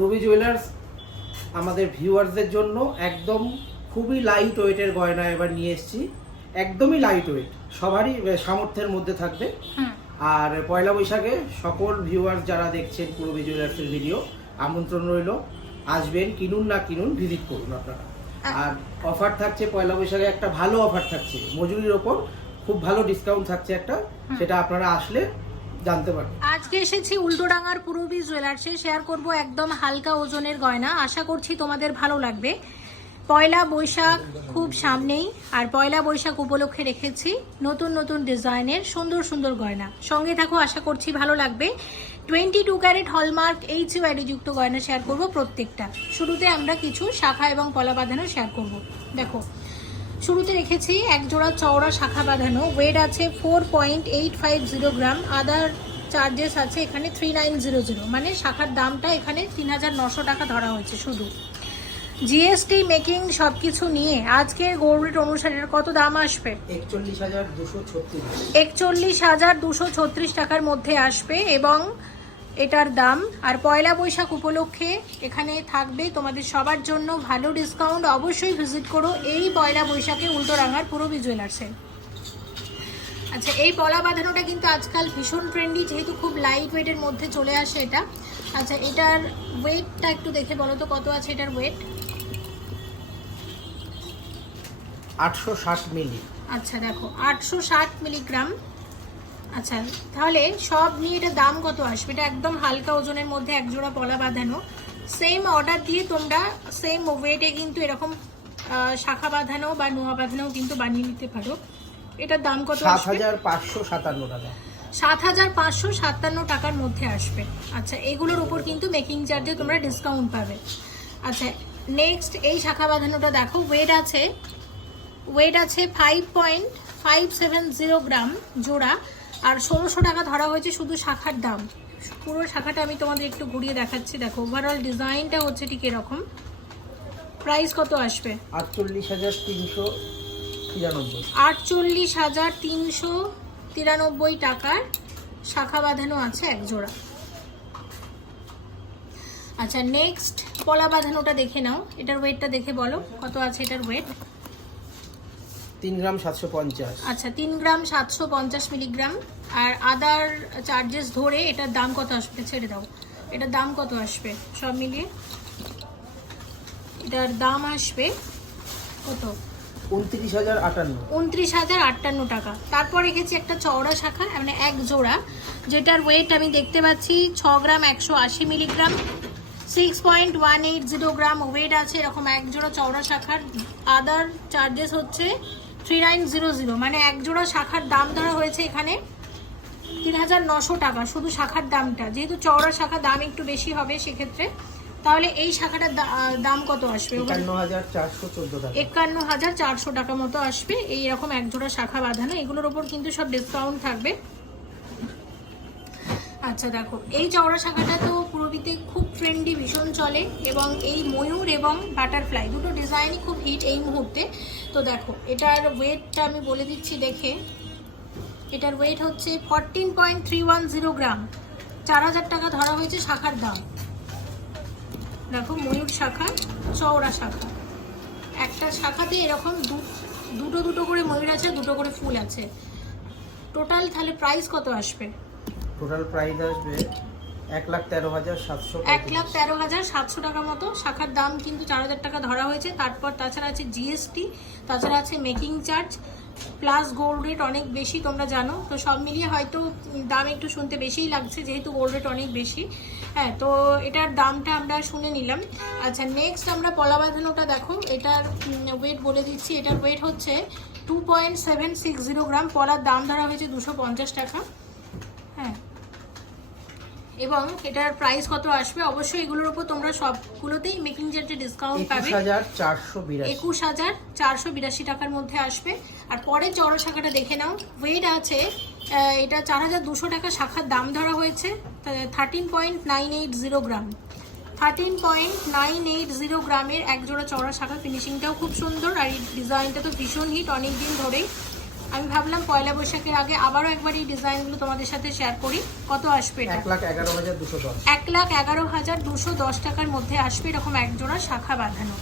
পূর্বী jewellers আমাদের ভিউয়ার্সদের জন্য একদম খুবই লাইট ওয়েটের গয়না এবার নিয়ে এসেছি। একদমই লাইট ওয়েট সবারই সামর্থ্যের মধ্যে থাকবে। আর পয়লা বৈশাখে সকল ভিউয়ার্স যারা দেখছেন পূর্বী জুয়েলার্সের ভিডিও আমন্ত্রণ রইল। আসবেন কিনুন না কিনুন ভিজিট করুন আপনারা। আর অফার থাকছে পয়লা বৈশাখে একটা ভালো অফার থাকছে। মজুরির ওপর খুব ভালো ডিসকাউন্ট থাকছে একটা সেটা আপনারা আসলে জানতে পারবেন। আজকে এসেছি উল্টোডাঙ্গার পুরবি জুয়েলার্সে। শেয়ার করব একদম হালকা ওজনের গয়না। আশা করছি তোমাদের ভালো লাগবে। পয়লা বৈশাখ খুব সামনেই, আর পয়লা বৈশাখ উপলক্ষে রেখেছি নতুন নতুন ডিজাইনের সুন্দর সুন্দর গয়না। সঙ্গে থাকো, আশা করছি ভালো লাগবে। Twenty two carat hallmark H যুক্ত গয়না শেয়ার করব প্রত্যেকটা। শুরুতে আমরা কিছু শাখা এবং পলা বাঁধানো শেয়ার করব। দেখো, শুরুতে রেখেছি এক জোড়া চওড়া শাখা বাঁধানো। ওয়েট আছে four point eight five zero gram other charges আছে এখানে থ্রি নাইন জিরো জিরো মানে শাখার দামটা এখানে তিন হাজার নশো টাকা ধরা হয়েছে শুধু। জিএসটি মেকিং সব কিছু নিয়ে আজকে গোল্ড রেট অনুসারে কত দাম আসবে? একচল্লিশ হাজার দুশো ছত্রিশ। টাকার মধ্যে আসবে এবং এটার দাম। আর পয়লা বৈশাখ উপলক্ষে এখানে থাকবে তোমাদের সবার জন্য ভালো ডিসকাউন্ট অবশ্যই ভিজিট করো এই পয়লা বৈশাখে উল্টোরাঙ্গার পুরবি জুয়েলার্সে আচ্ছা এই পলা বাঁধানোটা কিন্তু আজকাল ভীষণ ট্রেন্ডি যেহেতু খুব লাইট ওয়েটের মধ্যে চলে আসে এটা। আচ্ছা এটার ওয়েটটা একটু দেখে বলো তো কত আছে এটার ওয়েট আটশো ষাট মিলি। আচ্ছা দেখো আটশো ষাট মিলিগ্রাম। আচ্ছা তাহলে সব নিয়ে এটা দাম কত আসবে? এটা একদম হালকা ওজনের মধ্যে এক জোড়া পলা বাঁধানো। সেম অর্ডার দিয়ে তোমরা সেম ওয়েটে কিন্তু এরকম শাখা বাঁধানো বা নোয়া বাঁধানো কিন্তু বানিয়ে নিতে পারো। এটার দাম কত সাত হাজার পাঁচশো সাতান্ন টাকা। সাত হাজার পাঁচশো সাতান্ন টাকার মধ্যে আসবে। আচ্ছা এগুলোর উপর কিন্তু মেকিং চার্জে তোমরা ডিসকাউন্ট পাবে। আচ্ছা নেক্সট এই শাখা বাঁধানোটা দেখো। ওয়েট আছে ওয়েট আছে five point five seven zero gram জোড়া। আর ষোলোশো টাকা ধরা হয়েছে শুধু শাখার দাম। পুরো শাখাটা আমি তোমাদের একটু ঘুরিয়ে দেখাচ্ছি। দেখো ওভারঅল ডিজাইনটা হচ্ছে ঠিক এরকম। প্রাইস কত আসবে? আটচল্লিশ হাজার তিনশো আটচল্লিশ হাজার তিনশো তিরানব্বই টাকার শাখা বাঁধানো আছে এক জোড়া। আচ্ছা নেক্সট পলা বাঁধানোটা দেখে নাও। এটার ওয়েটটা দেখে বলো কত আছে এটার ওয়েট তিন গ্রাম সাতশো পঞ্চাশ। আচ্ছা তিন গ্রাম সাতশো পঞ্চাশ মিলিগ্রাম। আর আদার চার্জেস ধরে এটার দাম কত আসবে ছেড়ে দাও। এটার দাম কত আসবে? সব মিলিয়ে এটার দাম আসবে কত? উনত্রিশ হাজার আটান্ন। উনত্রিশ হাজার আটান্ন টাকা। তারপর রেখেছি একটা চওড়া শাখা মানে এক জোড়া, যেটার ওয়েট আমি দেখতে পাচ্ছি ছ গ্রাম একশো আশি milligram. Six point one eight zero gram weight আছে, এরকম এক জোড়া চওড়া শাখার। আদার চার্জেস হচ্ছে থ্রি নাইন জিরো জিরো মানে এক জোড়া শাখার দাম ধরা হয়েছে এখানে তিন হাজার নশো টাকা, শুধু শাখার দামটা। যেহেতু চওড়া শাখার দাম একটু বেশি হবে, সেক্ষেত্রে তাহলে এই শাখাটার দা- দাম কত আসবে? একান্ন হাজার চারশো টাকা। একান্ন হাজার চারশো টাকা মতো আসবে। এই রকম এক জোড়া শাখা বাঁধানো এগুলোর ওপর কিন্তু সব ডিসকাউন্ট থাকবে। আচ্ছা দেখো এই চওড়া শাখাটা তো পুরোবিতে খুব ট্রেন্ডি ভীষণ চলে এবং এই ময়ূর এবং বাটারফ্লাই দুটো ডিজাইনই খুব হিট এই মুহূর্তে। তো দেখো এটার ওয়েটটা আমি বলে দিচ্ছি দেখে। এটার ওয়েট হচ্ছে fourteen point three one zero gram চার হাজার টাকা ধরা হয়েছে শাখার দাম। দেখো ময়ূর শাখা চওড়া শাখা। একটা শাখাতে এরকম দুটো দুটো করে ময়ূর আছে দুটো করে ফুল আছে। টোটাল তাহলে প্রাইস কত আসবে? টোটাল প্রাইস আসবে এক লাখ তেরো হাজার সাতশো এক লাখ তেরো হাজার সাতশো টাকা মতো। শাখার দাম কিন্তু চার হাজার টাকা ধরা হয়েছে। তারপর তাছাড়া আছে জিএসটি তাছাড়া আছে making charge plus gold rate অনেক বেশি, তোমরা জানো। তো সব মিলিয়ে হয়তো দাম একটু শুনতে বেশিই লাগছে, যেহেতু গোল্ড রেট অনেক বেশি। হ্যাঁ তো এটার দামটা আমরা শুনে নিলাম। আচ্ছা নেক্সট আমরা পলা বাঁধানোটা দেখো। এটার ওয়েট বলে দিচ্ছি। এটার ওয়েট হচ্ছে two point seven six zero gram পলার দাম ধরা হয়েছে দুশো পঞ্চাশ টাকা। এবং এটার প্রাইস কত আসবে? অবশ্যই এগুলোর উপর তোমরা সবগুলোতেই মেকিং চার্জে ডিসকাউন্ট একুশ পাবে। হাজার চারশো বিরাশি। একুশ হাজার চারশো বিরাশি টাকার মধ্যে আসবে। আর পরের চড়া শাখাটা দেখে নাও ওয়েট আছে এটা চার হাজার দুশো টাকা শাখার দাম ধরা হয়েছে thirteen point nine eight zero gram thirteen point nine eight zero গ্রামের এক জোড়া চড়া শাখা ফিনিশিংটাও খুব সুন্দর আর এই ডিজাইনটা তো ভীষণ হিট অনেক দিন ধরেই। আমি ভাবলাম পয়লা বৈশাখের আগে আবারও একবার এই ডিজাইনগুলো তোমাদের সাথে শেয়ার করি। কত আসবে এটা? এক লাখ এগারো হাজার দুশো দশ। এক লাখ এগারো হাজার দুশো দশ টাকার মধ্যে আসবে এরকম একজোড়া শাখা বাঁধানো।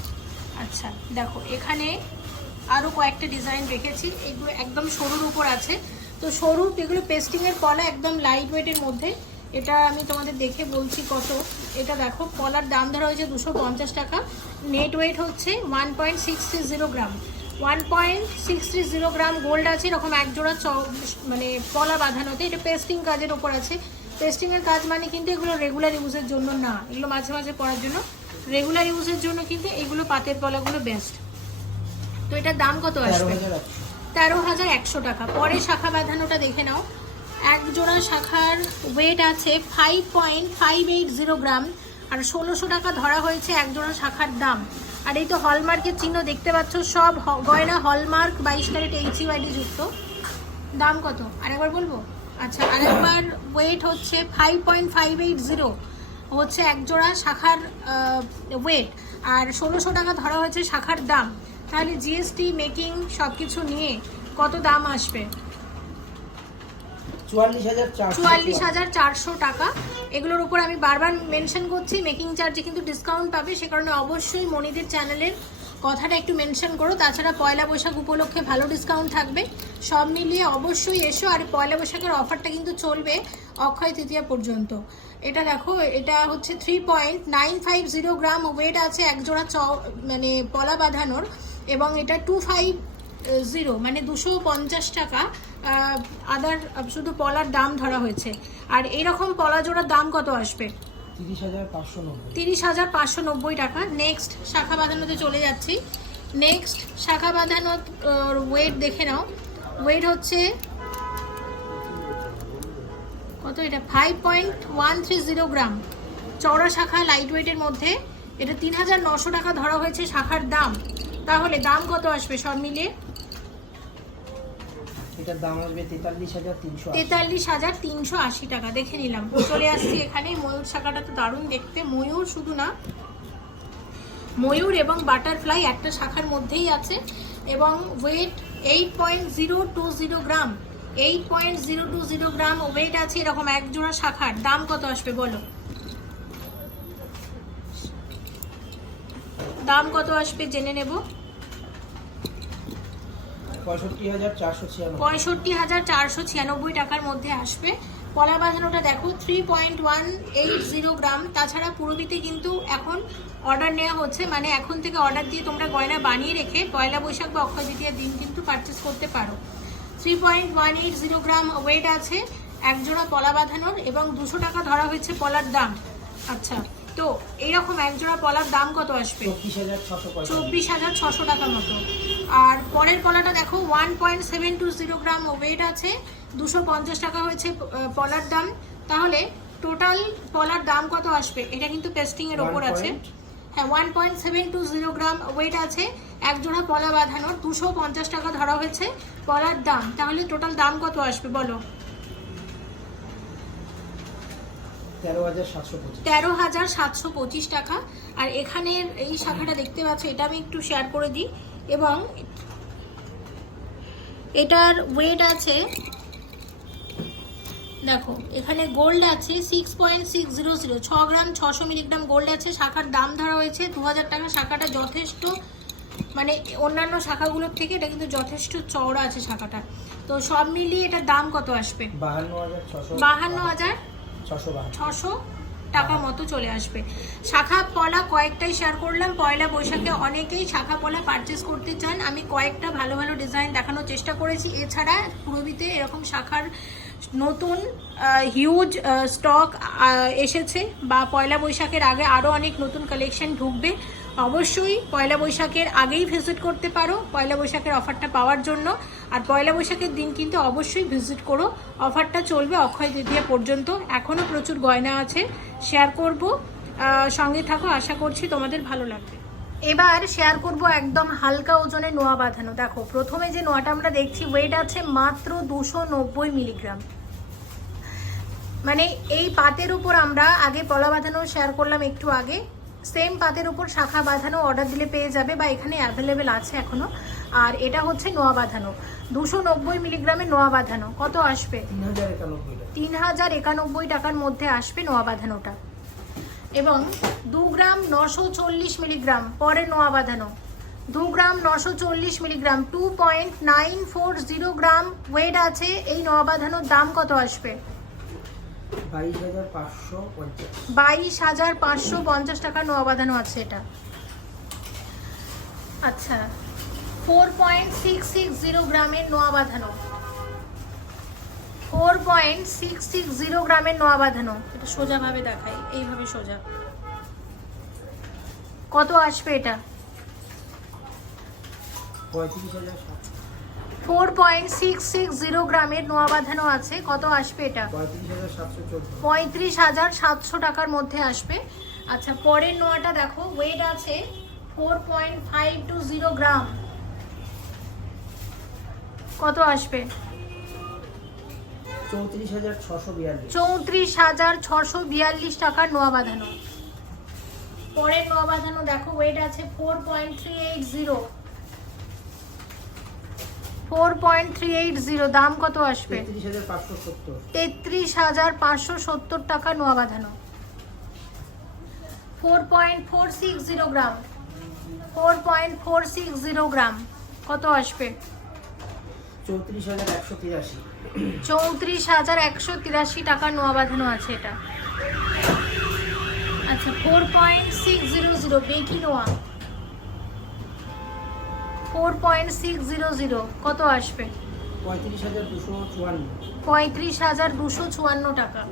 আচ্ছা দেখো এখানে আরও কয়েকটা ডিজাইন রেখেছি। এগুলো একদম সরুর উপর আছে। তো সরু এগুলো পেস্টিংয়ের পলা একদম লাইট ওয়েটের মধ্যে। এটা আমি তোমাদের দেখে বলছি কত। এটা দেখো পলার দাম ধরা হয়েছে দুশো পঞ্চাশ টাকা। নেট ওয়েট হচ্ছে one point six gram one point six three zero gram gold আছে এরকম এক জোড়া চ মানে পলা বাঁধানোতে। এটা পেস্টিং কাজের ওপর আছে। পেস্টিংয়ের কাজ মানে কিন্তু এগুলো রেগুলার ইউজের জন্য না। এগুলো মাঝে মাঝে পরার জন্য। রেগুলার ইউজের জন্য কিন্তু এগুলো পাতের পলাগুলো বেস্ট তো এটার দাম কত আসবে? তেরো হাজার একশো টাকা। পরে শাখা বাঁধানোটা দেখে নাও। এক জোড়া শাখার ওয়েট আছে five point five eight zero gram. আর ষোলোশো টাকা ধরা হয়েছে এক জোড়া শাখার দাম। আর এই তো হলমার্কের চিহ্ন দেখতে পাচ্ছ, সব গয়না হলমার্ক বাইশ ক্যারেট এইচইউআইডি যুক্ত। দাম কত? আরেকবার বলব? আচ্ছা আরেকবার ওয়েট হচ্ছে five point five eight zero হচ্ছে এক জোড়া শাখার ওয়েট আর ষোলোশো টাকা ধরা হয়েছে শাখার দাম। তাহলে জিএসটি মেকিং সব কিছু নিয়ে কত দাম আসবে? চুয়াল্লিশ হাজার চারশো টাকা। এগুলোর উপর আমি বারবার মেনশন করছি মেকিং চার্জে কিন্তু ডিসকাউন্ট পাবে, সে কারণে অবশ্যই মনিদের চ্যানেলের কথাটা একটু মেনশন করো। তাছাড়া পয়লা বৈশাখ উপলক্ষে ভালো ডিসকাউন্ট থাকবে। সব মিলিয়ে অবশ্যই এসো, আর পয়লা বৈশাখের অফারটা কিন্তু চলবে অক্ষয় তৃতীয়া পর্যন্ত। এটা দেখো, এটা হচ্ছে three point nine five zero gram weight আছে একজোড়া চ মানে পলা বাঁধানোর, এবং এটা টু ফাইভ জিরো মানে দুশো পঞ্চাশ টাকা আদার শুধু পলার দাম ধরা হয়েছে। আর এইরকম পলা জোড়ার দাম কত আসবে? তিরিশ হাজার পাঁচশো নব্বই। টাকা। নেক্সট শাখা বাঁধানোতে চলে যাচ্ছি। নেক্সট শাখা বাঁধানোর ওয়েট দেখে নাও। ওয়েট হচ্ছে কত এটা? Five point one three zero gram. চওড়া শাখা লাইট ওয়েটের মধ্যে। এটা তিন হাজার নশো টাকা ধরা হয়েছে শাখার দাম। তাহলে দাম কত আসবে সব মিলিয়ে? এটার দাম আসবে তেতাল্লিশ হাজার তিনশো। তেতাল্লিশ হাজার তিনশো আশি টাকা। দেখে নিলাম। চলে আসছি এখানে। ময়ূর শাখাটা তো দারুণ দেখতে। ময়ূর শুধু না, ময়ূর এবং বাটারফ্লাই একটা শাখার মধ্যেই আছে এবং weight eight point zero two zero gram eight point zero two zero gram weight আছে এরকম এক জোড়া শাখার। দাম কত আসবে বলো? দাম কত আসবে জেনে নেব। পঁয়ষট্টি হাজার চারশো ছিয়ানব্বই। টাকার মধ্যে আসবে। কলা বাঁধানোটা দেখো three point one eight zero gram. তাছাড়া পুরবিতে কিন্তু এখন অর্ডার নেওয়া হচ্ছে। মানে এখন থেকে অর্ডার দিয়ে তোমরা গয়না বানিয়ে রেখে পয়লা বৈশাখ বা অক্ষয় দ্বিতীয় দিন কিন্তু পারচেস করতে পারো। Three point one eight zero gram weight আছে একজোড়া পলা বাঁধানোর এবং দুশো টাকা ধরা হয়েছে পলার দাম। আচ্ছা তো এইরকম একজোড়া পলার দাম কত আসবে? চব্বিশ হাজার ছশো পঁয়তাল্লিশ। চব্বিশ হাজার ছশো টাকা মতো। আর পরের পলাটা দেখো one point seven two zero gram weight আছে দুশো পঞ্চাশ টাকা হয়েছে পলার দাম। তাহলে টোটাল পলার দাম কত আসবে? এটা কিন্তু পেস্টিং এর ওপর আছে। হ্যাঁ one point seven two zero gram weight আছে এক জোড়া পলা বাঁধানোর দুশো পঞ্চাশ টাকা ধরা হয়েছে পলার দাম। তাহলে টোটাল দাম কত আসবে বলো? তেরো হাজার সাতশো পঁচিশ। টাকা। আর এখানের এই শাখাটা দেখতে পাচ্ছ এটা আমি একটু শেয়ার করে দিই। এবং এটার ওয়েট আছে দেখো এখানে গোল্ড আছে six point six zero zero ছ গ্রাম ছশো মিলিগ্রাম গোল্ড আছে শাখার দাম ধরা হয়েছে দু হাজার টাকা শাখাটা যথেষ্ট মানে অন্যান্য শাখাগুলোর থেকে এটা কিন্তু যথেষ্ট চওড়া আছে শাখাটা। তো সব মিলিয়ে এটার দাম কত আসবে? বাহান্ন হাজার ছশো বাহান্ন হাজার ছশো ছশো টাকা মতো চলে আসবে। শাখা পলা কয়েকটাই শেয়ার করলাম। পয়লা বৈশাখে অনেকেই শাখা পলা পারচেস করতে চান। আমি কয়েকটা ভালো ভালো ডিজাইন দেখানোর চেষ্টা করেছি। এছাড়া পূর্বীতে এরকম শাখার নতুন হিউজ স্টক এসেছে বা পয়লা বৈশাখের আগে আরও অনেক নতুন কালেকশন ঢুকবে। অবশ্যই পয়লা বৈশাখের আগেই ভিজিট করতে পারো। পয়লা বৈশাখের অফারটা পাওয়ার জন্য। আর পয়লা বৈশাখের দিন কিন্তু অবশ্যই ভিজিট করো। অফারটা চলবে অক্ষয় তৃতীয়া পর্যন্ত। এখনও প্রচুর গয়না আছে। শেয়ার করব। সঙ্গে থাকো। আশা করছি তোমাদের ভালো লাগবে। এবার শেয়ার করব একদম হালকা ওজনে নোয়া বাঁধানো। দেখো, প্রথমে যে নোয়াটা আমরা দেখছি ওয়েট আছে মাত্র দুশো মিলিগ্রাম মানে এই পাতের উপর আমরা আগে পলা বাঁধানো শেয়ার করলাম একটু আগে। সেম পাতের উপর শাখা বাঁধানো অর্ডার দিলে পেয়ে যাবে বা এখানে অ্যাভেলেবেল আছে এখনও। আর এটা হচ্ছে নোয়া বাঁধানো। দুশো নব্বই মিলিগ্রামে নোয়া বাঁধানো। কত আসবে? তিন হাজার একানব্বই তিন হাজার একানব্বই টাকার মধ্যে আসবে নোয়া বাঁধানোটা। এবং দু গ্রাম নশো চল্লিশ মিলিগ্রাম পরে নোয়া বাঁধানো। দু গ্রাম নশো চল্লিশ milligram two point nine four zero gram weight আছে। এই নোয়া বাঁধানোর দাম কত আসবে? বাইশ হাজার পাঁচশো পঞ্চাশ। টাকার নোয়া বাঁধানো আছে এটা। আচ্ছা four point six six zero গ্রামের নোয়া বাঁধানো four point six six zero গ্রামের নোয়া বাঁধানো এটা সোজাভাবে দেখাই এইভাবে সোজা। কত আসবে এটা? পঁয়ত্রিশ হাজার four point six six zero গ্রামের নোয়া বাঁধানো আছে। কত আসবে এটা? পঁয়ত্রিশ হাজার সাতশো টাকার মধ্যে আসবে। আচ্ছা পরের নোয়াটা দেখো ওয়েট আছে four point five two zero gram. কত আসবে? চৌত্রিশ হাজার ছশো বিয়াল্লিশ। টাকার নোয়া বাঁধানো পরের নোয়া বাঁধানো দেখো ওয়েট আছে four point three eight zero four point three eight zero দাম কত আসবে? তেত্রিশ হাজার পাঁচশো সত্তর। টাকা নোয়া বাঁধানো four point four six zero gram. Four point four six zero gram. কত আসবে? চৌত্রিশ হাজার একশো তিরাশি। চৌত্রিশ হাজার একশো তিরাশি টাকা নোয়া বাঁধানো আছে এটা। আচ্ছা four point six zero zero বেকি নোয়া। Four point six zero zero কত আসবে? পঁয়ত্রিশ হাজার দুশো চুয়ান্ন। টাকা।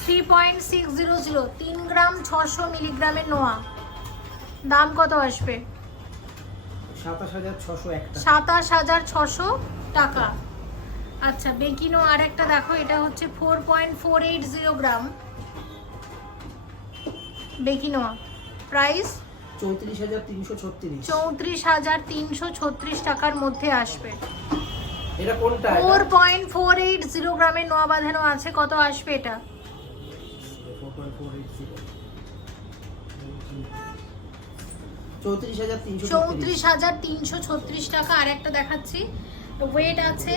Three point six zero zero তিন গ্রাম ছশো মিলিগ্রামের নোয়া। দাম কত আসবে? সাতাশ হাজার ছশো টাকা। আচ্ছা বেকিনো আর একটা দেখো এটা হচ্ছে four point four eight zero gram. বেকিনোয়া price? চৌত্রিশ হাজার তিনশো ছত্রিশ। চৌত্রিশ হাজার তিনশো ছত্রিশ টাকার মধ্যে আসবে। এটা কোনটা? Four point four eight zero গ্রামের নোয়া বাঁধানো আছে কত আসবে এটা? চৌত্রিশ হাজার তিনশো চৌত্রিশ হাজার তিনশো ছত্রিশ টাকা। আর একটা দেখাচ্ছি। ওয়েট আছে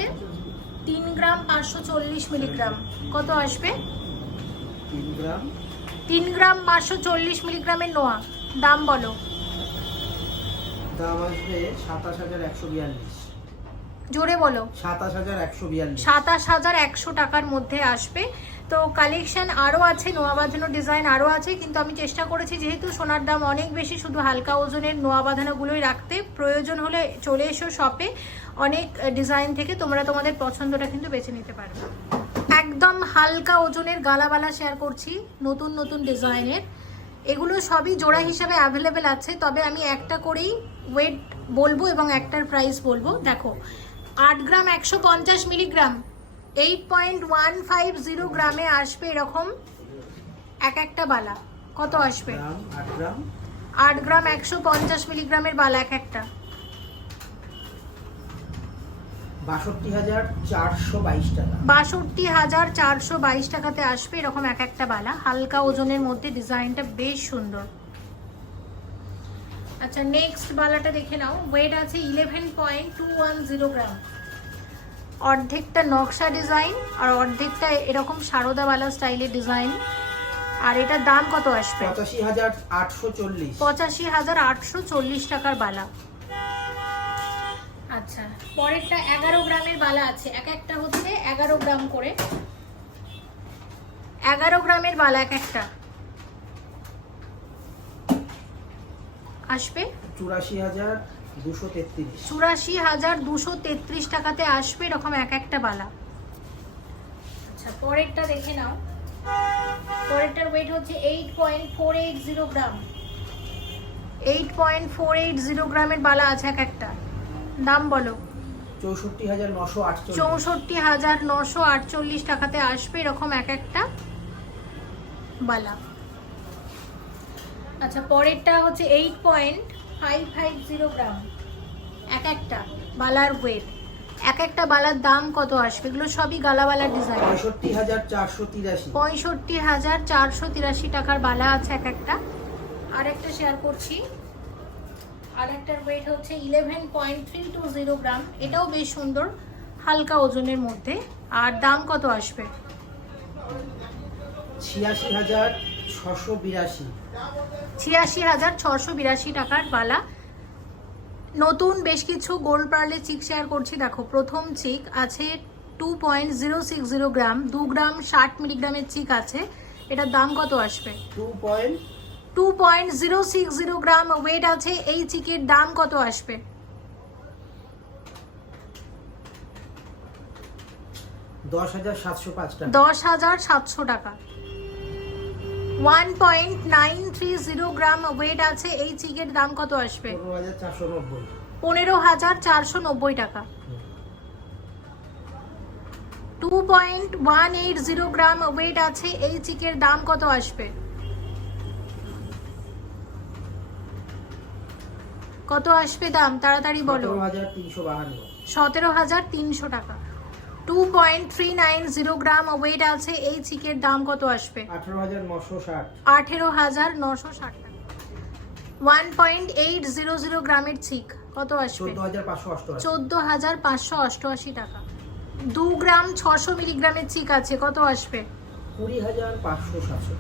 তিন গ্রাম পাঁচশো চল্লিশ মিলিগ্রাম। কত আসবে? তিন গ্রাম? তিন গ্রাম পাঁচশো চল্লিশ মিলিগ্রামের নোয়া। দাম বলো। দাম আসবে সাতাশ হাজার একশো বিয়াল্লিশ। জোরে বলো। সাতাশ হাজার একশো বিয়াল্লিশ। সাতাশ হাজার একশো টাকার মধ্যে আসবে। তো কালেকশন আরও আছে নোয়া বাঁধানো ডিজাইন আরও আছে কিন্তু আমি চেষ্টা করেছি যেহেতু সোনার দাম অনেক বেশি শুধু হালকা ওজনের নোয়া বাঁধানোগুলোই রাখতে। প্রয়োজন হলে চলে এসো শপে অনেক ডিজাইন থেকে তোমরা তোমাদের পছন্দটা কিন্তু বেছে নিতে পারবে। একদম হালকা ওজনের গালাবালা শেয়ার করছি নতুন নতুন ডিজাইনের এগুলো সবই জোড়া হিসাবে অ্যাভেলেবেল আছে তবে আমি একটা করেই ওয়েট বলব এবং একটার প্রাইস বলব। দেখো আট গ্রাম একশো পঞ্চাশ milligram eight point one five zero গ্রামে আসবে এরকম এক একটা বালা। কত আসবে? আট গ্রাম। একশো পঞ্চাশ মিলিগ্রামের বালা এক একটা। বাষট্টি হাজার চারশো বাইশ টাকা। বাষট্টি হাজার চারশো বাইশ টাকাতে আসবে এরকম এক একটা বালা। হালকা ওজনের মধ্যে ডিজাইনটা বেশ সুন্দর। আচ্ছা নেক্সট বালাটা দেখে নাও। ওয়েট আছে eleven point two one zero gram অর্ধেকটা নকশা ডিজাইন আর অর্ধেকটা এরকম সারদাবালা স্টাইলের ডিজাইন আর এটার দাম কত আসবে? পঁচাশি হাজার আটশো চল্লিশ। পঁচাশি হাজার আটশো চল্লিশ টাকার বালা। আচ্ছা পরেরটা এগারো গ্রামের বালা আছে। এক একটা হচ্ছে এগারো গ্রাম করে। এগারো গ্রামের বালা এক একটা। আসবে? চুরাশি হাজার দুশো তেত্রিশ। চুরাশি হাজার দুশো তেত্রিশ টাকাতে আসবে এরকম এক একটা বালা। আচ্ছা পরেরটা দেখে নাও। পরেরটার ওয়েট হচ্ছে eight point four eight zero gram eight point four eight zero গ্রামের বালা আছে এক একটা। দাম বলো। চৌষট্টি হাজার নশো আটচল্লিশ। চৌষট্টি হাজার নশো আটচল্লিশ টাকাতে আসবে এরকম এক একটা বালা। আচ্ছা পরেরটা হচ্ছে eight point five five zero gram এক একটা বালার ওয়েট এক একটা বালার দাম কত আসবে? এগুলো সবই গালাবালার ডিজাইন পঁয়ষট্টি হাজার চারশো তিরাশি। পঁয়ষট্টি হাজার চারশো তিরাশি টাকার বালা আছে এক একটা। আর একটা শেয়ার করছি। আর একটার ওয়েট হচ্ছে eleven point three two zero gram. এটাও বেশ সুন্দর হালকা ওজনের মধ্যে। আর দাম কত আসবে? ছিয়াশি হাজার ছশো বিরাশি। ছিয়াশি হাজার ছশো বিরাশি টাকার বালা নতুন বেশ কিছু গোল্ড পার্লে চিক শেয়ার করছি। দেখো প্রথম চিক আছে two point zero six zero gram. দু গ্রাম ষাট মিলিগ্রামের চিক আছে। এটার দাম কত আসবে? Two point two point zero six zero gram weight আছে। এই চিকের দাম কত আসবে? দশ হাজার সাতশো টাকা। One point nine three zero gram weight আছে। এই চিকের দাম কত আসবে? পনেরো হাজার চারশো নব্বই। টাকা। Two point one eight zero gram weight আছে। এই চিকের দাম কত আসবে? কত আসবে দাম? তাড়াতাড়ি বলো। সতেরো হাজার তিনশো টাকা। Two point three nine zero gram weight আছে। এই চিকের দাম কত আসবে? আঠারো হাজার নশো ষাট। টাকা। One point eight zero zero গ্রামের চিক কত আসবে? চোদ্দ হাজার পাঁচশো অষ্টআশি। টাকা। দু গ্রাম ছশো মিলিগ্রামের চিক আছে। কত আসবে?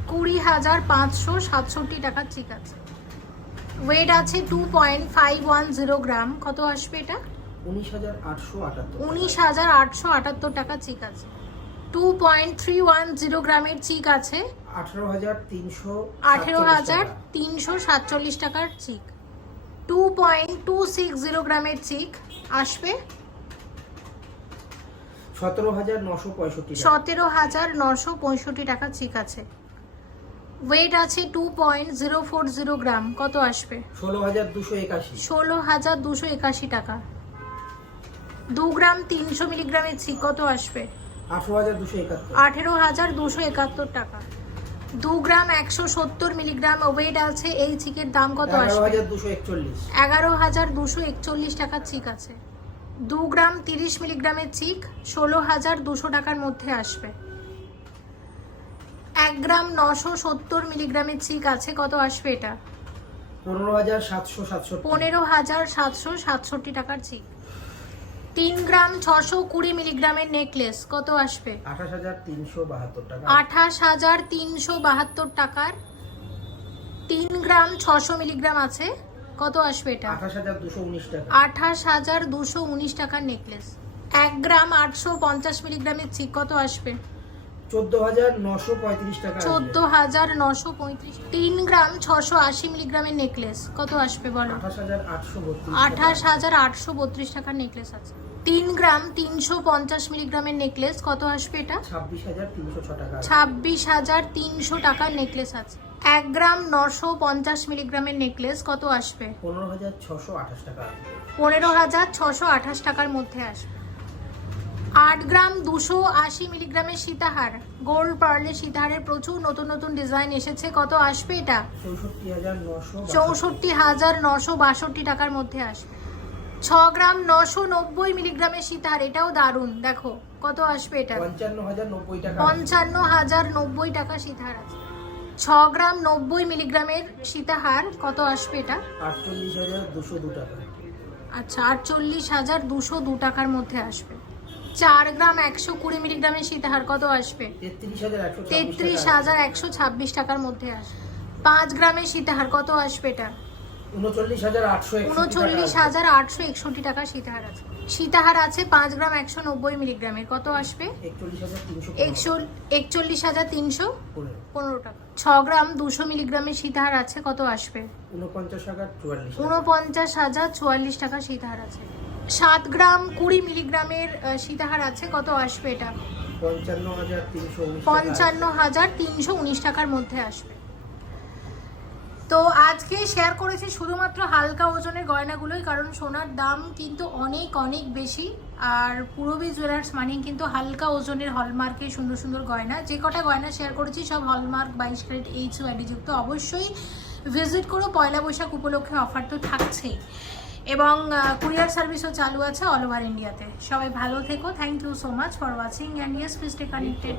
কুড়ি হাজার পাঁচশো সাতষট্টি টাকার চিক আছে। ওয়েট আছে two point five one zero gram. কত আসবে এটা? উনিশ হাজার আটশো আটাত্তর টাকা। চিক আছে। Two point three one zero গ্রামের চিক আছে। আঠারো হাজার তিনশো সাতচল্লিশ টাকার চিক। Two point two six zero গ্রামের চিক আসবে। সতেরো হাজার নশো পঁয়ষট্টি টাকা চিক আছে। ওয়েট আছে two point zero four zero gram কত আসবে? ষোলো হাজার দুশো একাশি। ষোলো হাজার দুশো একাশি টাকা। দু গ্রাম তিনশো মিলিগ্রামের চিক কত আসবে? আঠারো হাজার দুশো একাত্তর। টাকা। দু গ্রাম একশো সত্তর মিলিগ্রাম ওয়েট আছে এই চিকের দাম কত আসবে? এগারো হাজার দুশো একচল্লিশ। টাকার চিক আছে। দু গ্রাম তিরিশ মিলিগ্রামের চিক ষোলো হাজার দুশো টাকার মধ্যে আসবে। এক গ্রাম নশো সত্তর মিলিগ্রামের চিক আছে কত আসবে এটা? পনেরো হাজার সাতশো সাতষট্টি। পনেরো হাজার সাতশো সাতষট্টি টাকার চিক। তিন গ্রাম ছশো কুড়ি মিলিগ্রামের নেকলেস কত আসবে? আঠাশ হাজার তিনশো বাহাত্তর টাকা। আঠাশ হাজার তিনশো বাহাত্তর টাকার তিন গ্রাম ছশো মিলিগ্রাম আছে কত আসবে এটা? আঠাশ হাজার দুশো উনিশ টাকা। আঠাশ হাজার দুশো উনিশ টাকার নেকলেস। এক গ্রাম আটশো পঞ্চাশ মিলিগ্রামের চিক কত আসবে? চোদ্দ হাজার নশো পঁয়ত্রিশ তিন গ্রাম ছশো আশি মিলিগ্রামের নেকলেস। কত আসবে বলো? আঠাশ হাজার আটশো বত্রিশ টাকার নেকলেস আছে। তিন গ্রাম তিনশো পঞ্চাশ মিলিগ্রামের নেকলেস কত আসবে এটা? ছাব্বিশ হাজার তিনশো টাকার নেকলেস আছে। এক গ্রাম নশো পঞ্চাশ মিলিগ্রামের নেকলেস কত আসবে? পনেরো হাজার ছশো আঠাশ টাকা আসবে। পনেরো হাজার ছশো আঠাশ টাকার মধ্যে আসবে। আট গ্রাম দুশো আশি মিলিগ্রামের সীতাহার। গোল্ড পার্লে সীতাহারের প্রচুর নতুন নতুন ডিজাইন এসেছে। কত আসবে এটা? চৌষট্টি হাজার নশো বাষট্টি। টাকার মধ্যে আসবে। ছ গ্রাম নশো নব্বই মিলিগ্রামের সীতাহার এটাও দারুণ। দেখো কত আসবে এটা? পঞ্চান্ন হাজার নব্বই টাকা পঞ্চান্ন হাজার নব্বই টাকা সীতাহার আছে। ছ গ্রাম নব্বই মিলিগ্রামের সীতাহার কত আসবে এটা? আটচল্লিশ হাজার দুশো দু টাকা। আচ্ছা আটচল্লিশ হাজার দুশো দু টাকার মধ্যে আসবে। চার গ্রাম একশো কুড়ি মিলিগ্রামের সীতাহার কত আসবে? তেত্রিশ হাজার একশো ছাব্বিশ টাকার মধ্যে আসবে। পাঁচ গ্রামের সীতাহার কত আসবে এটা? উনচল্লিশ হাজার আটশো একষট্টি টাকা সীতাহার আছে। সীতাহার আছে পাঁচ গ্রাম একশো নব্বই মিলিগ্রামের কত আসবে? একচল্লিশ হাজার তিনশো পনেরো। টাকা। ছ গ্রাম দুশো মিলিগ্রামের সীতাহার আছে কত আসবে। উনপঞ্চাশ হাজার চুয়াল্লিশ টাকা সীতাহার আছে। সাত গ্রাম কুড়ি মিলিগ্রামের সীতাহার আছে। কত আসবে এটা? পঞ্চান্ন হাজার তিনশো উনিশ টাকার মধ্যে আসবে। তো আজকে শেয়ার করেছি শুধুমাত্র হালকা ওজনের গয়নাগুলোই কারণ সোনার দাম কিন্তু অনেক অনেক বেশি। আর পুরবী জুয়েলার্স মানে কিন্তু হালকা ওজনের হলমার্কের সুন্দর সুন্দর গয়না। যে কটা গয়না শেয়ার করেছি সব হলমার্ক বাইশ ক্যারেট এইচ যুক্ত। অবশ্যই ভিজিট করো পয়লা বৈশাখ উপলক্ষে অফার তো থাকছেই। এবং কুরিয়ার সার্ভিসও চালু আছে অল ওভার ইন্ডিয়াতে। সবাই ভালো থেকো। Thank you so much for watching and yes please stay connected